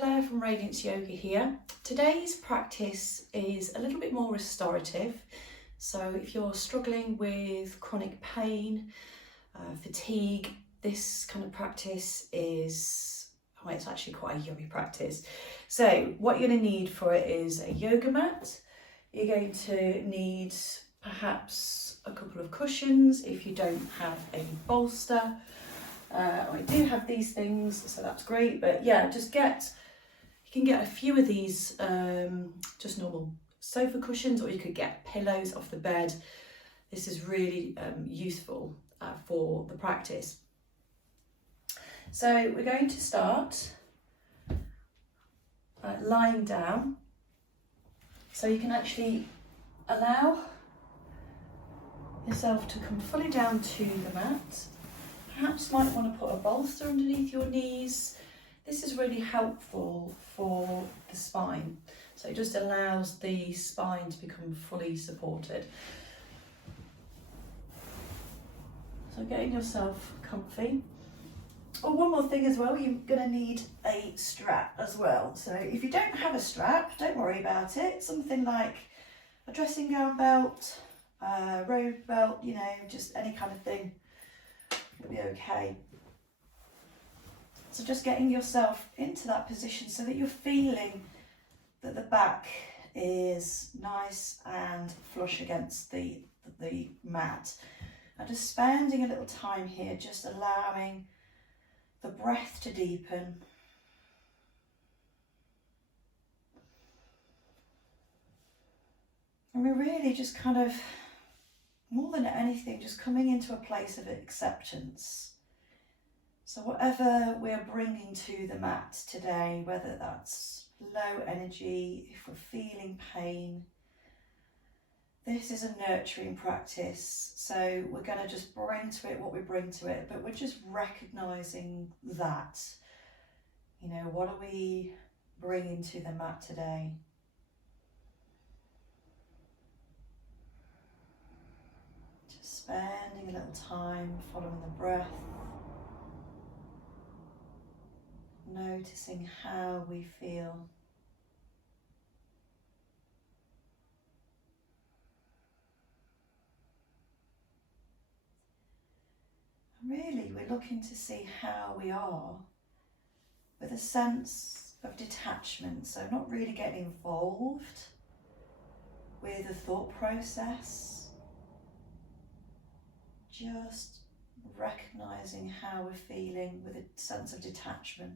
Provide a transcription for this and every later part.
Claire from Radiance Yoga here. Today's practice is a little bit more restorative. So if you're struggling with chronic pain, fatigue, this kind of practice is, well, it's actually quite a yummy practice. So what you're going to need for it is a yoga mat. You're going to need perhaps a couple of cushions if you don't have a bolster. I do have these things, so that's great, but yeah, you can get a few of these just normal sofa cushions, or you could get pillows off the bed. This is really useful for the practice. So we're going to start lying down, so you can actually allow yourself to come fully down to the mat. Perhaps might want to put a bolster underneath your knees. This is really helpful for the spine. So it just allows the spine to become fully supported. So getting yourself comfy. Oh, one more thing as well, you're going to need a strap as well. So if you don't have a strap, don't worry about it. Something like a dressing gown belt, a robe belt, you know, just any kind of thing will be okay. So just getting yourself into that position so that you're feeling that the back is nice and flush against the mat. And just spending a little time here, just allowing the breath to deepen. And we're really just kind of, more than anything, just coming into a place of acceptance. So whatever we're bringing to the mat today, whether that's low energy, if we're feeling pain, this is a nurturing practice. So we're going to just bring to it what we bring to it, but we're just recognizing that, you know, what are we bringing to the mat today? Just spending a little time following the breath, noticing how we feel. Really, we're looking to see how we are with a sense of detachment, so not really getting involved with the thought process, just recognizing how we're feeling with a sense of detachment.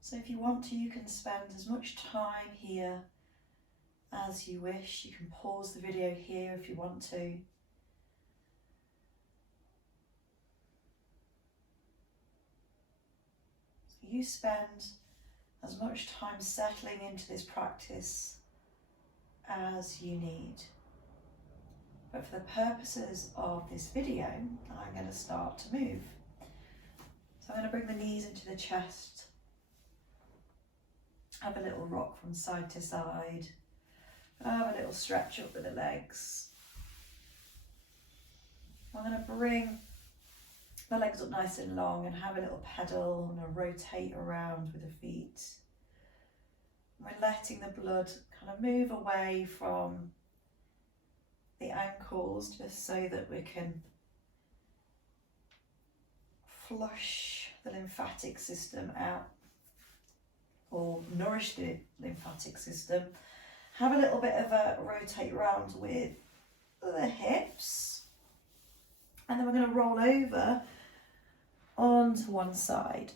So if you want to, you can spend as much time here as you wish. You can pause the video here if you want to. So you spend as much time settling into this practice as you need. But for the purposes of this video, I'm going to start to move. So I'm going to bring the knees into the chest. Have a little rock from side to side. Have a little stretch up with the legs. I'm going to bring the legs up nice and long and have a little pedal. I'm going to rotate around with the feet. We're letting the blood kind of move away from the ankles just so that we can flush the lymphatic system out, or nourish the lymphatic system. Have a little bit of a rotate around with the hips, and then we're going to roll over onto one side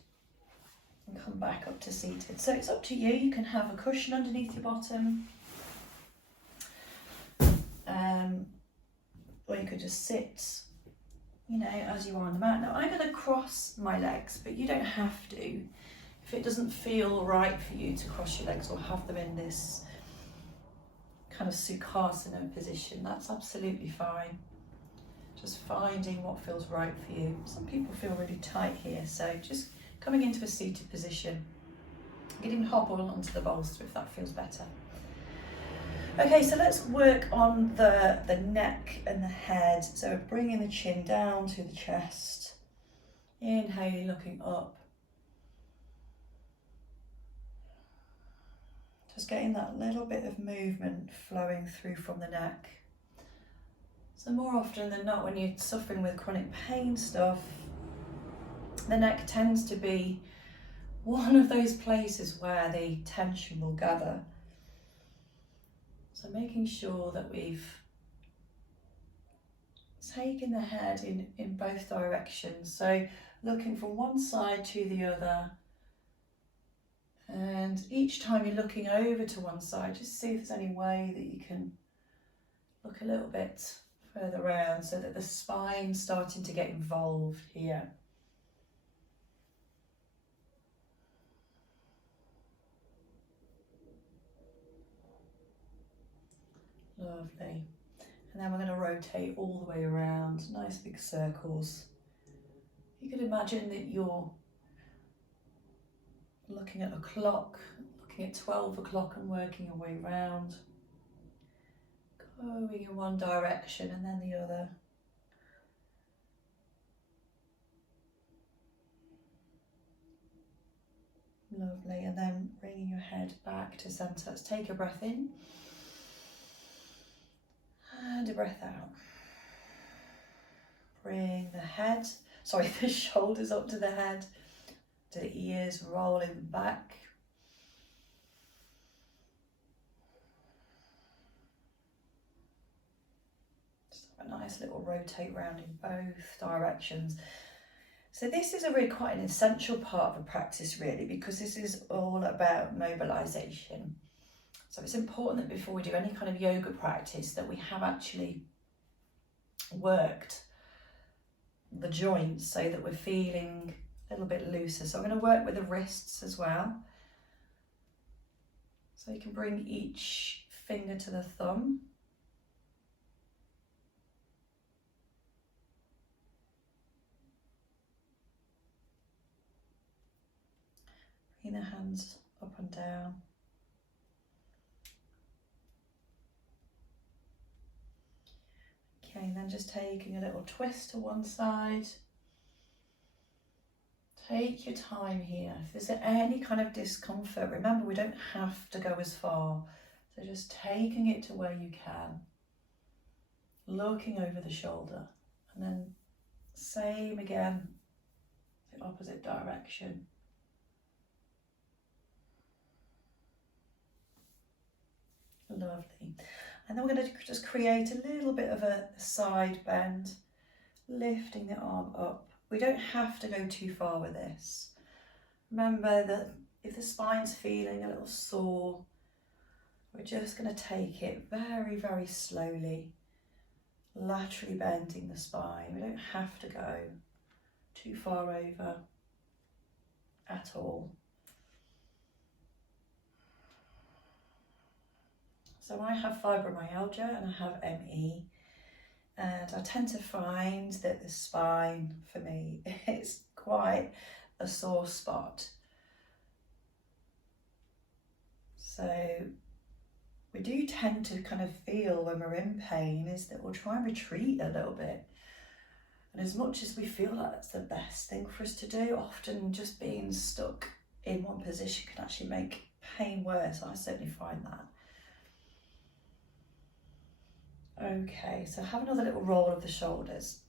and come back up to seated. So it's up to you. You can have a cushion underneath your bottom, or you could just sit, you know, as you are on the mat. Now I'm going to cross my legs, but you don't have to. If it doesn't feel right for you to cross your legs or have them in this kind of sukhasana position, that's absolutely fine. Just finding what feels right for you. Some people feel really tight here, so just coming into a seated position. You can even hop on onto the bolster if that feels better. Okay, so let's work on the neck and the head. So we're bringing the chin down to the chest. Inhaling, looking up. Just getting that little bit of movement flowing through from the neck. So more often than not, when you're suffering with chronic pain stuff, the neck tends to be one of those places where the tension will gather. So making sure that we've taken the head in both directions. So looking from one side to the other. And each time you're looking over to one side, just see if there's any way that you can look a little bit further around so that the spine's starting to get involved here. Lovely. And then we're going to rotate all the way around, nice big circles. You could imagine that you're looking at a clock, looking at 12 o'clock and working your way round. Going in one direction and then the other. Lovely, and then bringing your head back to centre. Let's take a breath in and a breath out. Bring the shoulders up to the head, to the ears, rolling them back. Just have a nice little rotate round in both directions. So this is quite an essential part of the practice really, because this is all about mobilisation. So it's important that before we do any kind of yoga practice that we have actually worked the joints so that we're feeling a little bit looser. So I'm going to work with the wrists as well. So you can bring each finger to the thumb. Bring the hands up and down. Okay, then just taking a little twist to one side. Take your time here. If there's any kind of discomfort, remember we don't have to go as far. So just taking it to where you can. Looking over the shoulder. And then same again, the opposite direction. Lovely. And then we're going to just create a little bit of a side bend, lifting the arm up. We don't have to go too far with this. Remember that if the spine's feeling a little sore, we're just going to take it very, very slowly, laterally bending the spine. We don't have to go too far over at all. So I have fibromyalgia and I have ME, and I tend to find that the spine for me is quite a sore spot. So we do tend to kind of feel when we're in pain is that we'll try and retreat a little bit. And as much as we feel like that's the best thing for us to do, often just being stuck in one position can actually make pain worse. I certainly find that. Okay, so have another little roll of the shoulders.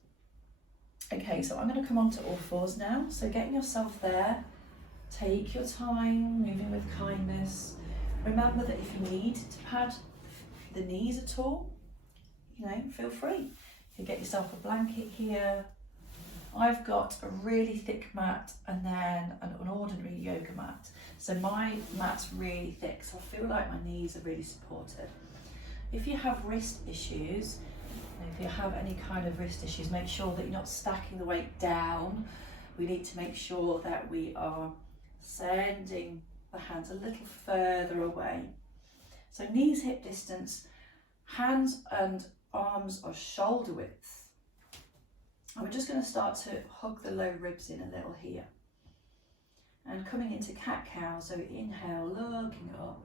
Okay, so I'm going to come on to all fours now. So getting yourself there, take your time, moving with kindness. Remember that if you need to pad the knees at all, feel free. You get yourself a blanket here. I've got a really thick mat and then an ordinary yoga mat. So my mat's really thick, so I feel like my knees are really supported. If you have wrist issues, if you have any kind of wrist issues, make sure that you're not stacking the weight down. We need to make sure that we are sending the hands a little further away. So knees hip distance, hands and arms are shoulder width. And we're just going to start to hug the low ribs in a little here. And coming into cat-cow, so inhale, looking up.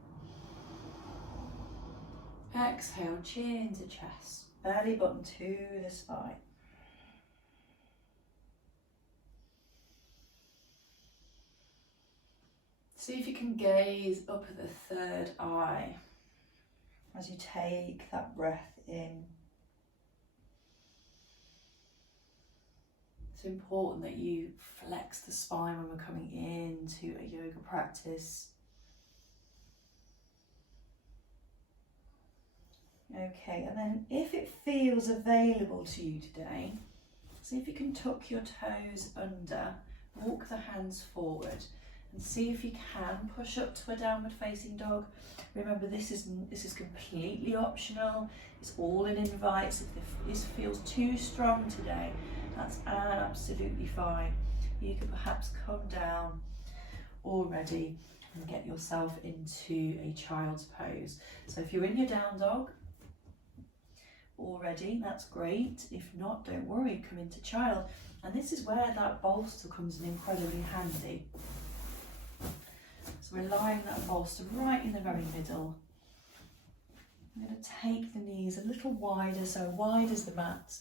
Exhale, chin to chest, belly button to the spine. See if you can gaze up at the third eye as you take that breath in. It's important that you flex the spine when we're coming into a yoga practice. Okay, and then if it feels available to you today, see if you can tuck your toes under, walk the hands forward, and see if you can push up to a downward facing dog. Remember, this is completely optional. It's all an invite. So if this feels too strong today, that's absolutely fine. You can perhaps come down already and get yourself into a child's pose. So if you're in your down dog already, that's great. If not, don't worry, come into child. And this is where that bolster comes in incredibly handy. So we're lying that bolster right in the very middle. I'm going to take the knees a little wider, so wide as the mat,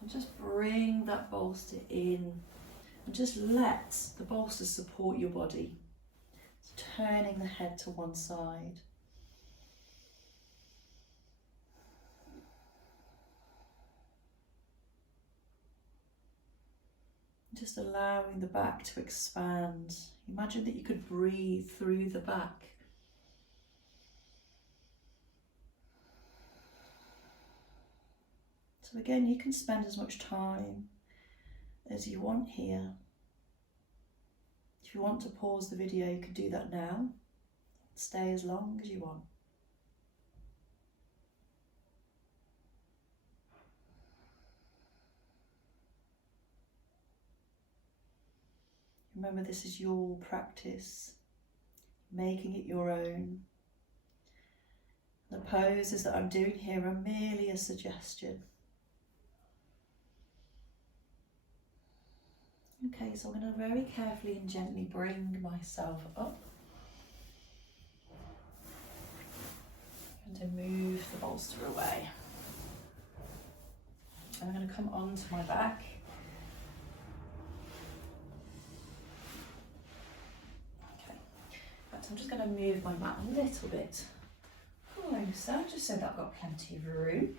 and just bring that bolster in and just let the bolster support your body. So turning the head to one side. Just allowing the back to expand. Imagine that you could breathe through the back. So again, you can spend as much time as you want here. If you want to pause the video, you can do that now. Stay as long as you want. Remember, this is your practice, making it your own. The poses that I'm doing here are merely a suggestion. Okay, so I'm going to very carefully and gently bring myself up and to move the bolster away. I'm going to come onto my back. I'm just going to move my mat a little bit closer, just so that I've got plenty of room.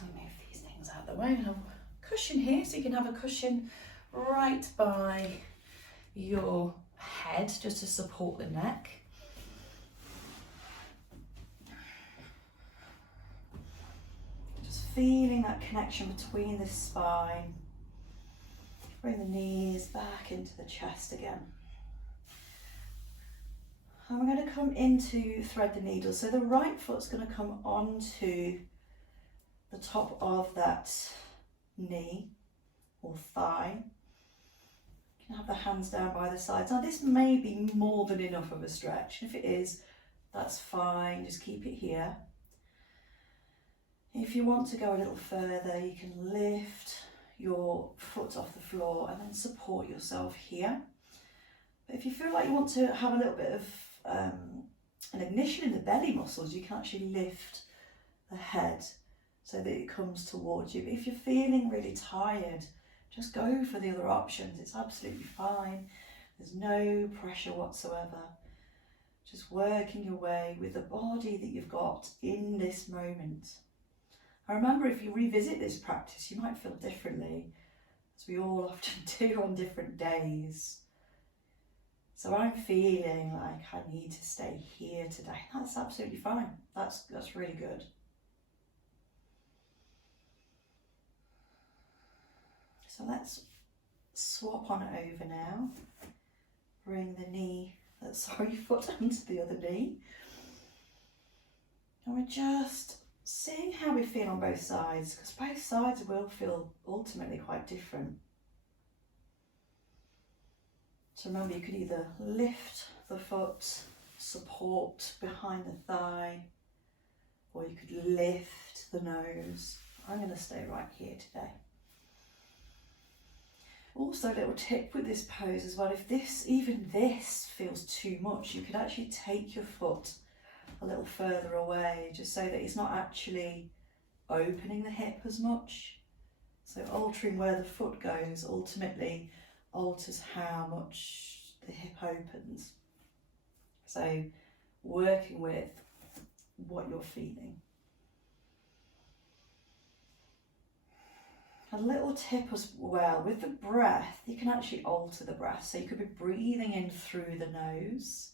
I'll move these things out of the way. And I'll cushion here, so you can have a cushion right by your head, just to support the neck. Just feeling that connection between the spine. Bring the knees back into the chest again. And we're going to come into thread the needle. So the right foot's going to come onto the top of that knee or thigh. You can have the hands down by the sides. Now this may be more than enough of a stretch. If it is, that's fine. Just keep it here. If you want to go a little further, you can lift your foot off the floor and then support yourself here. But if you feel like you want to have a little bit of an ignition in the belly muscles, you can actually lift the head so that it comes towards you. But if you're feeling really tired, just go for the other options. It's absolutely fine. There's no pressure whatsoever. Just working your way with the body that you've got in this moment. I remember, if you revisit this practice, you might feel differently, as we all often do on different days. So I'm feeling like I need to stay here today. That's absolutely fine. That's really good. So let's swap on over now. Bring the foot onto the other knee. And we're just seeing how we feel on both sides, because both sides will feel ultimately quite different. So remember, you could either lift the foot, support behind the thigh, or you could lift the nose. I'm going to stay right here today. Also, a little tip with this pose as well, if even this feels too much, you could actually take your foot a little further away, just so that it's not actually opening the hip as much. So altering where the foot goes ultimately alters how much the hip opens. So working with what you're feeling. A little tip as well, with the breath, you can actually alter the breath. So you could be breathing in through the nose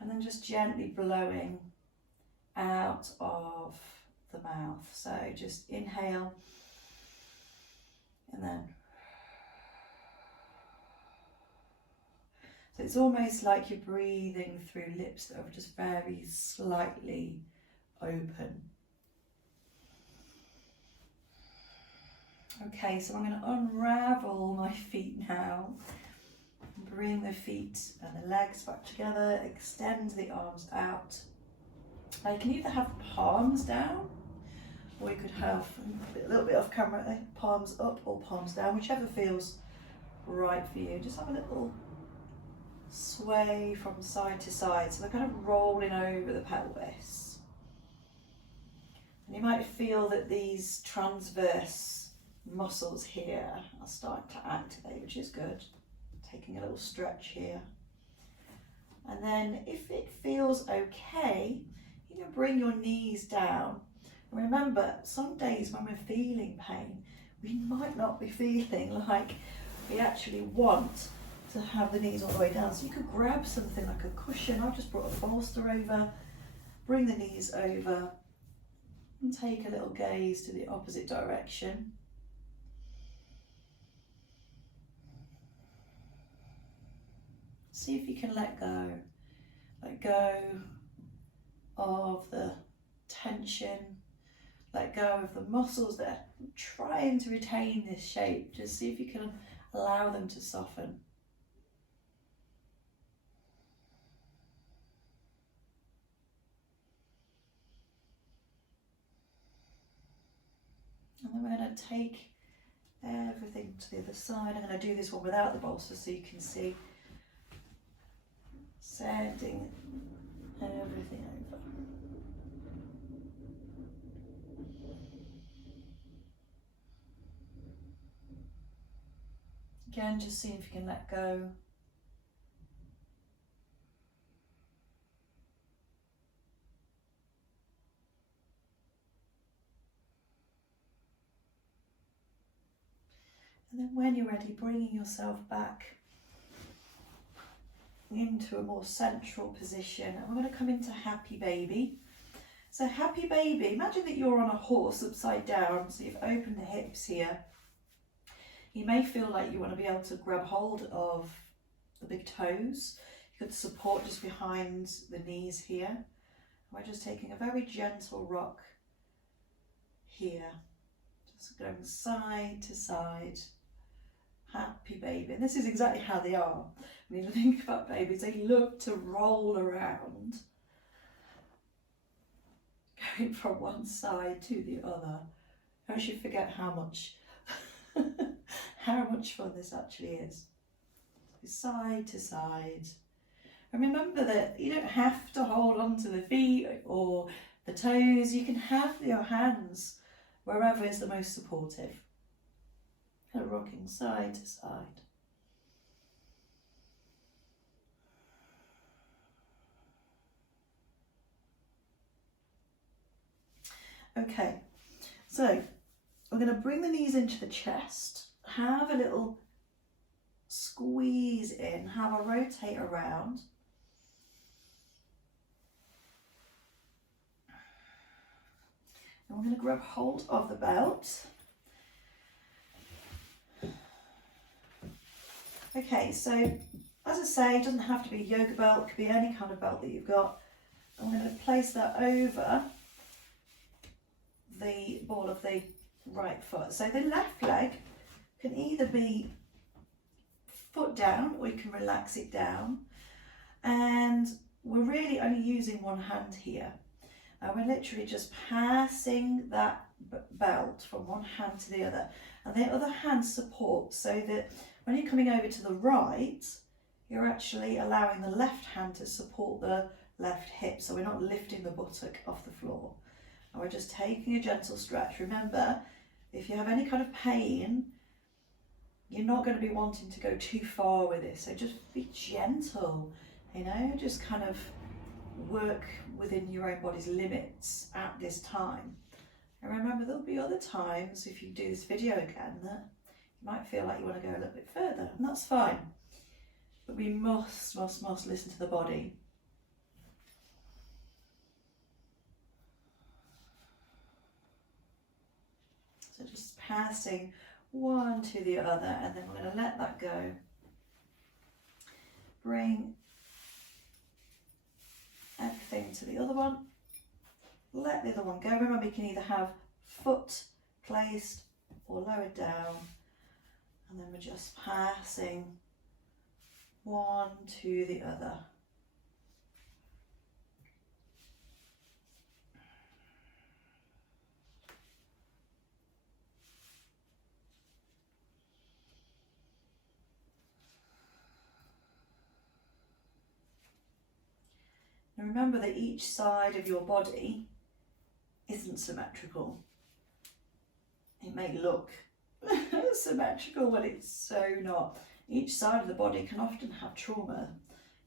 and then just gently blowing out of the mouth. So just inhale and then. So it's almost like you're breathing through lips that are just very slightly open. Okay, so I'm going to unravel my feet now. Bring the feet and the legs back together, extend the arms out. Now you can either have palms down, or you could have a little bit off camera, palms up or palms down, whichever feels right for you. Just have a little sway from side to side, so they're kind of rolling over the pelvis. And you might feel that these transverse muscles here are starting to activate, which is good. Taking a little stretch here. And then if it feels okay, you can bring your knees down. And remember, some days when we're feeling pain, we might not be feeling like we actually want to have the knees all the way down. So you could grab something like a cushion. I've just brought a bolster over, bring the knees over and take a little gaze to the opposite direction. See if you can let go of the tension, let go of the muscles that are trying to retain this shape. Just see if you can allow them to soften. And then we're going to take everything to the other side. I'm going to do this one without the bolster so you can see. Sending everything over. Again, just see if you can let go. And then when you're ready, bringing yourself back into a more central position, and we're going to come into happy baby. So happy baby, imagine that you're on a horse upside down, so you've opened the hips here. You may feel like you want to be able to grab hold of the big toes. You could support just behind the knees here. We're just taking a very gentle rock here, just going side to side. Happy baby. And this is exactly how they are. When you think about babies, they love to roll around, going from one side to the other. I should forget how much fun this actually is. Side to side. And remember that you don't have to hold on to the feet or the toes. You can have your hands wherever is the most supportive. Kind of rocking side to side. Okay, so we're going to bring the knees into the chest, have a little squeeze in, have a rotate around. And we're going to grab hold of the belt. Okay, so as I say, it doesn't have to be a yoga belt, it could be any kind of belt that you've got. I'm going to place that over the ball of the right foot. So the left leg can either be foot down or you can relax it down. And we're really only using one hand here. We're literally just passing that belt from one hand to the other. And the other hand supports, so that when you're coming over to the right, you're actually allowing the left hand to support the left hip, so we're not lifting the buttock off the floor. And we're just taking a gentle stretch. Remember, if you have any kind of pain, you're not going to be wanting to go too far with this, so just be gentle, you know, just kind of work within your own body's limits at this time. And remember, there'll be other times if you do this video again that you might feel like you want to go a little bit further, and that's fine. But we must listen to the body. So just passing one to the other, and then we're going to let that go. Bring everything to the other one. Let the other one go. Remember, you can either have foot placed or lowered down, and then we're just passing one to the other. Now remember that each side of your body isn't symmetrical. It may look symmetrical when it's so not. Each side of the body can often have trauma,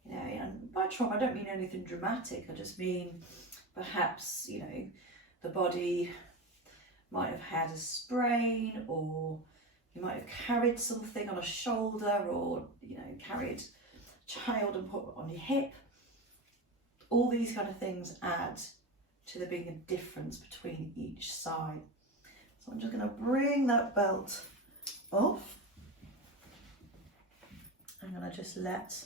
you know, and by trauma I don't mean anything dramatic, I just mean perhaps, you know, the body might have had a sprain, or you might have carried something on a shoulder, or, you know, carried a child and put it on your hip. All these kind of things add to there being a difference between each side. So I'm just going to bring that belt off. I'm going to just let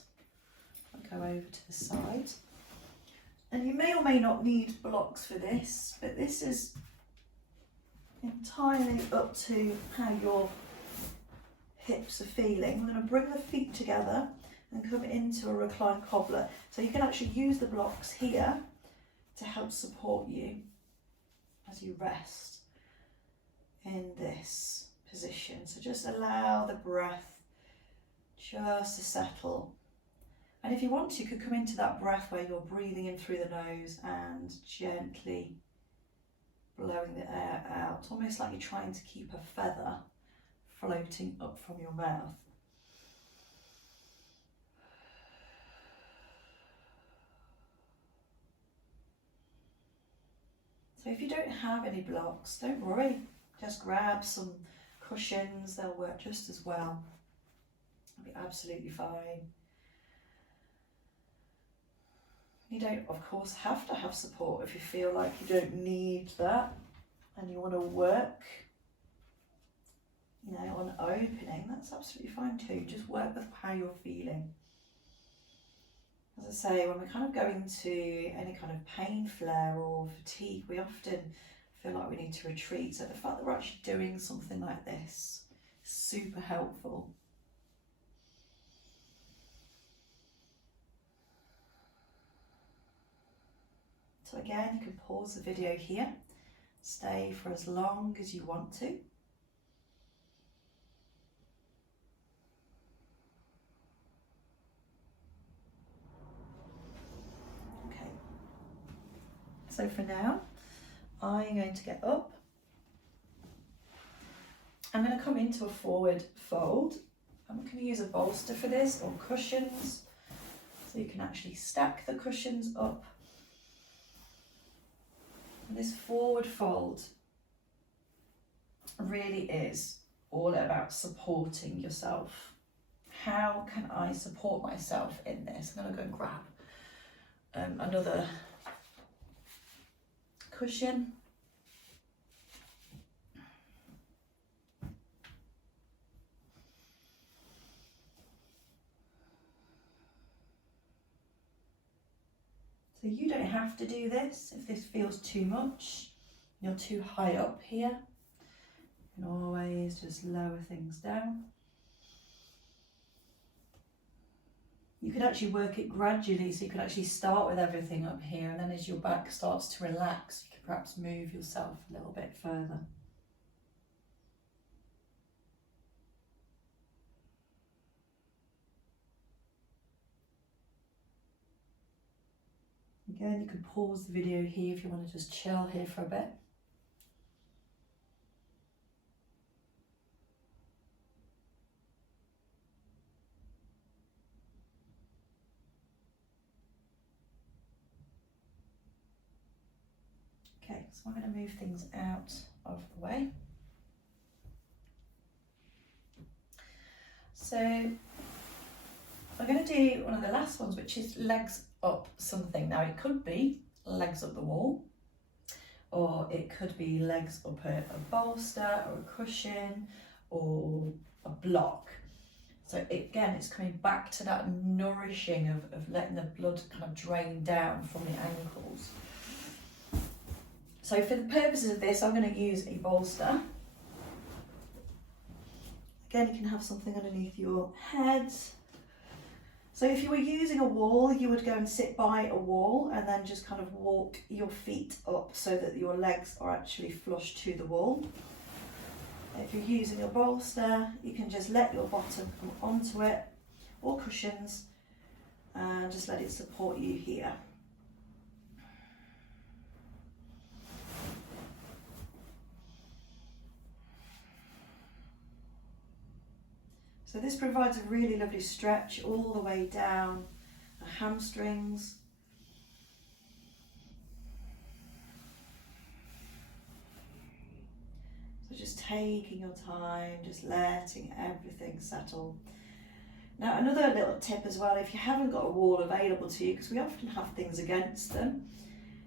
it go over to the side. And you may or may not need blocks for this, but this is entirely up to how your hips are feeling. We're going to bring the feet together and come into a reclined cobbler. So you can actually use the blocks here to help support you as you rest in this position. So just allow the breath just to settle. And if you want to, you could come into that breath where you're breathing in through the nose and gently blowing the air out, almost like you're trying to keep a feather floating up from your mouth. So if you don't have any blocks, don't worry, just grab some cushions, they'll work just as well. It'll be absolutely fine. You don't, of course, have to have support if you feel like you don't need that and you want to work, you know, on opening, that's absolutely fine too. Just work with how you're feeling. As I say, when we're kind of going to any kind of pain flare or fatigue, we often feel like we need to retreat. So the fact that we're actually doing something like this is super helpful. So again, you can pause the video here, stay for as long as you want to. Okay, so for now, I'm going to get up. I'm going to come into a forward fold. I'm going to use a bolster for this, or cushions, so you can actually stack the cushions up. And this forward fold really is all about supporting yourself. How can I support myself in this? I'm going to go and grab another cushion. So you don't have to do this if this feels too much, you're too high up here. You can always just lower things down. You could actually work it gradually, so you could actually start with everything up here, and then as your back starts to relax, you could perhaps move yourself a little bit further. Again, you can pause the video here if you want to just chill here for a bit. Okay, so I'm going to move things out of the way. So I'm going to do one of the last ones, which is legs up something. Now it could be legs up the wall, or it could be legs up a bolster or a cushion or a block. So again, it's coming back to that nourishing of letting the blood kind of drain down from the ankles. So for the purposes of this, I'm going to use a bolster. Again, you can have something underneath your head. So if you were using a wall, you would go and sit by a wall and then just kind of walk your feet up so that your legs are actually flush to the wall. If you're using a bolster, you can just let your bottom come onto it, or cushions, and just let it support you here. So this provides a really lovely stretch all the way down the hamstrings. So just taking your time, just letting everything settle. Now another little tip as well, if you haven't got a wall available to you, because we often have things against them,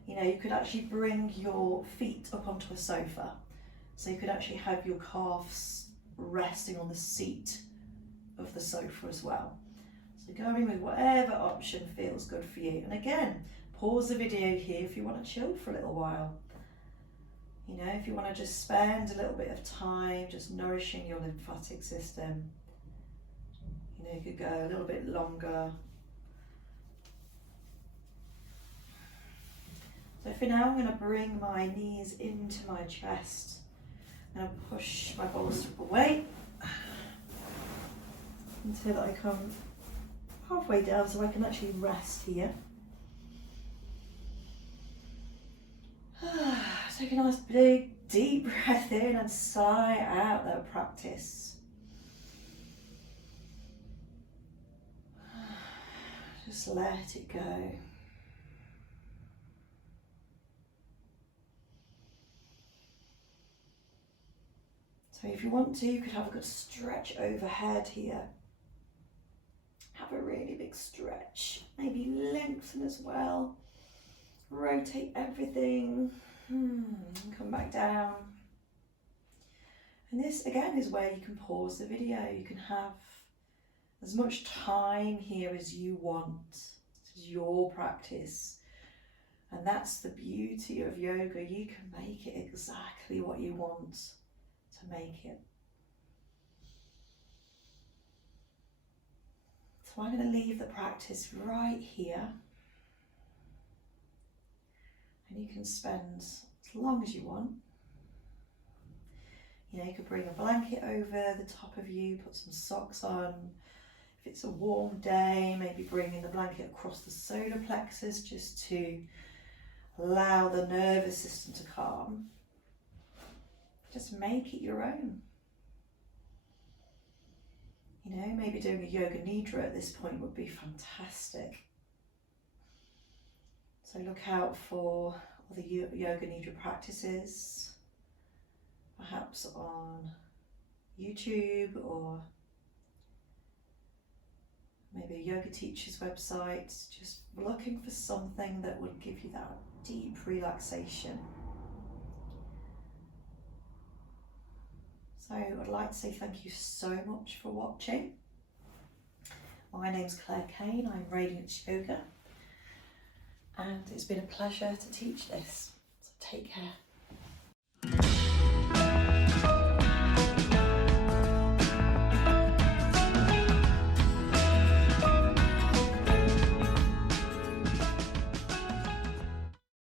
you know, you could actually bring your feet up onto a sofa. So you could actually have your calves resting on the seat of the sofa as well. So going with whatever option feels good for you. And again, pause the video here if you want to chill for a little while. You know, if you want to just spend a little bit of time just nourishing your lymphatic system. You know, you could go a little bit longer. So for now, I'm going to bring my knees into my chest. I'm going to push my bolster away until I come halfway down so I can actually rest here. Take a nice big deep breath in and sigh out that practice. Just let it go. So if you want to, you could have a good stretch overhead here. Have a really big stretch, maybe lengthen as well. Rotate everything, come back down. And this again is where you can pause the video. You can have as much time here as you want. This is your practice. And that's the beauty of yoga. You can make it exactly what you want to make it. So I'm going to leave the practice right here, and you can spend as long as you want. You know, you could bring a blanket over the top of you, put some socks on. If it's a warm day, maybe bringing the blanket across the solar plexus just to allow the nervous system to calm. Just make it your own. You know, maybe doing a yoga nidra at this point would be fantastic. So look out for other yoga nidra practices, perhaps on YouTube or maybe a yoga teacher's website, just looking for something that would give you that deep relaxation. So I'd like to say thank you so much for watching. My name's Claire Kane, I'm Radiance Yoga, and it's been a pleasure to teach this. So take care.